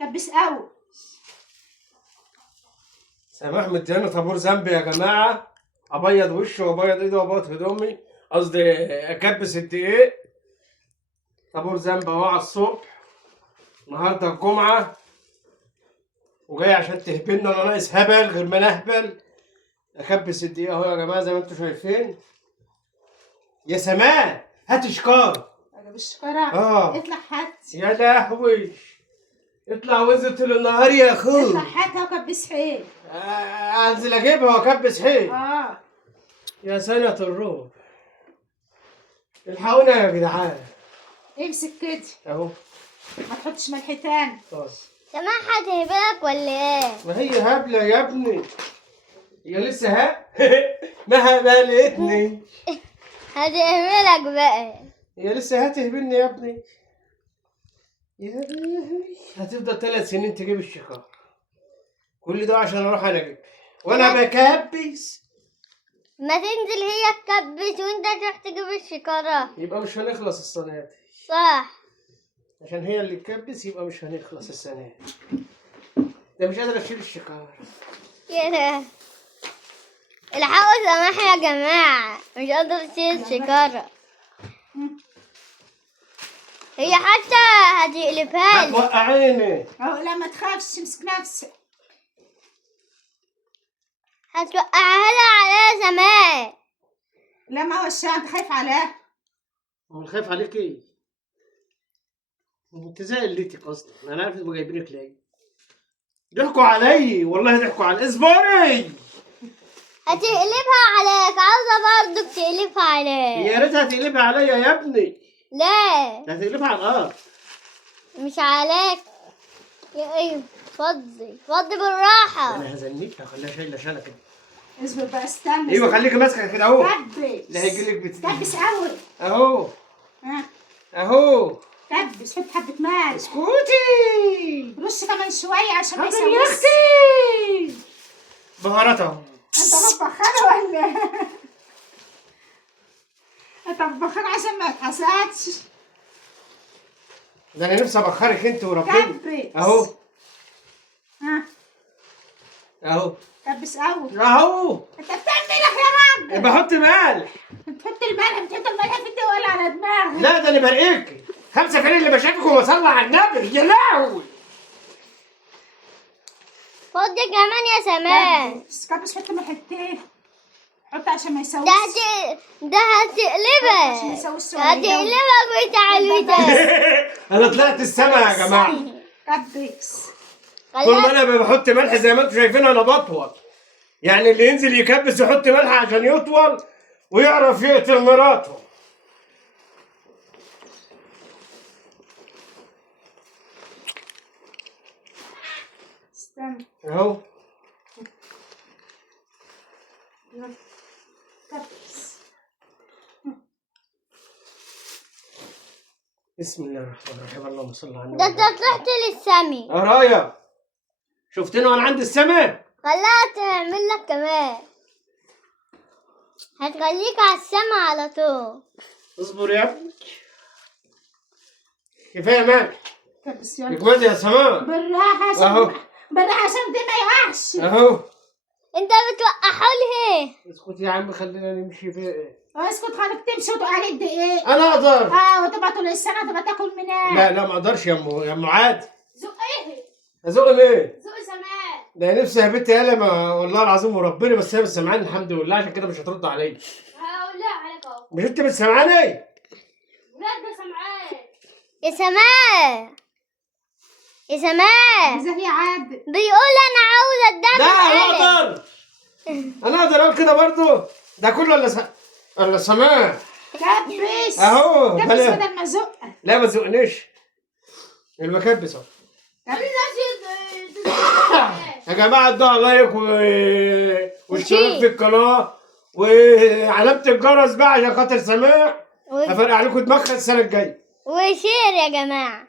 كبس قوي. سماح مدياني طابور ذنب يا جماعه، ابيض وشي وابيض ايدي وابيض هدومي، قصدي اكبس الدقيق. طابور ذنب اهو على الصبح، النهارده الجمعه وجاي عشان تهبلنا. انا ناقص هبل غير ما انا اهبل. اكبس الدقيق اهو يا جماعه زي ما انتم شايفين. يا سماح هات شكار. انا بالشكاره. اطلع هات. يا لهوي، اطلع وانزل طول النهار يا اخوي. اطلع هاتها وكبس حيل. انزل اجيبها واكبس حيل. يا سنة الروح، الحقونا يا جدعان. امسك كده اهو، ما تحطش ملح تاني. سماح هتهبلك ولا ايه؟ ما هي هبلة يا ابني، هي لسه ما هبلتني. هتهبلك بقى. هي لسه هتهبلني يا ابني. يا لهوي، هتفضل 3 سنين تجيب الشكار، كل ده عشان اروح انا اجيب وانا بكبس. ما تنزل هي تكبس وانت تروح تجيب الشكارة. يبقى مش هنخلص السنة دي. صح. عشان هي اللي تكبس يبقى مش هنخلص السنة دي. ده مش قادر اشيل الشكار. كده الحقوا سماح يا جماعة، مش قادر تشيل الشكارة. هي حتى هتقلبها لي. هتوقعيني. اهو لا ما تخافش، امسك نفسك. هتوقعها لها عليها سماح. لا ما هو انت خايف عليها. هو خايف عليك ايه؟ انت زي قلتك اصلا، انا عارف انتوا جايبينك ليه. ضحكوا علي والله، ضحكوا علي. اصبري. هتقلبها عليك، عاوزة برضك تقلبها عليك. يا ريتها تقلبها عليا يا ابني. لا ده هتقلبها على الارض. مش عليك. ايوه فضي بالراحة. انا هزنيك، هخليها شايله شاله كده. اصبر بقى، استنى. ايوه خليكي ماسكه كده اهو. كبس. اللي هيجيلك كبس قوي. اهو ها اهو. كبس، حط حبة مال. اسكتي. رش كمان شوية عشان ما يا يسويش. اختي بهارات اهو. انت بتبخر ولا انت بتبخر عشان ما يتحسدش. ده انا نفسي ابخرك انت وربنا. كبس اهو ها اهو كبس قوي. اهو. انت بتعمل ايه يا راجل؟ بحط ملح. بتحط الملح في الدواء ولا على دماغك؟ لا ده انا برقيك 5 فين اللي بشاككم وصلى على النبي. يا لهوي. فضي كمان يا سماح. كبس حط ملحتين، حط عشان ما يسويش. ده هتقلبك. عشان يسويش هتقلبك بتاع البتاع. انا طلعت السما يا جماعه. كبس. طول ما انا بحط ملح زي ما انتم شايفين انا بطول. يعني اللي ينزل يكبس يحط ملح عشان يطول ويعرف يقتل مراته. استنى اهو. كبس. بسم الله الرحمن الرحيم، اللهم صل على النبي. ده انت طلعت للسمي. رايا شفتني وانا عند السما. خلاها تعمل لك كمان، هتخليك على السما على طول. اصبر يا ابني، كفايه ملح. كبس يلا اجمدي يا سماء. بالراحة عشان اهو بالراحة عشان دي ما يقعش. اهو. انت بتوقعه ليه؟ اسكت يا عم، خلينا نمشي في ايه. اسكت خليك تمشي وتقع عليك دقيق. انا اقدر. وتبقى طول السنة تبقى تاكل منين؟ لا ما اقدرش يا ام عادي. زق ايه؟ ازق ليه؟ زق زمان. ده نفسي يا بنتي يالا، ما والله العظيم وربنا، بس هي مش سامعاني الحمد لله، عشان كده مش هترد عليا. هقول لها عليك اهو. مش انت مش سامعاني؟ ولاد ده سمعان. يا سماء يا سماء ازاي يا عاد؟ بيقول انا عاوز لا اتدبس. انا اقدر. انا اقدر اقول كده برضه. ده كله ولا سماع. كبس اهو كبس بلا. بدل ما زق. لا ما تزقنيش، المكبس اهو. يا جماعه ادوا لايك واشتراك في القناه وعلامه الجرس بقى عشان خاطر سماع. هفرقع عليكم دماغها السنه الجايه. وشير يا جماعة.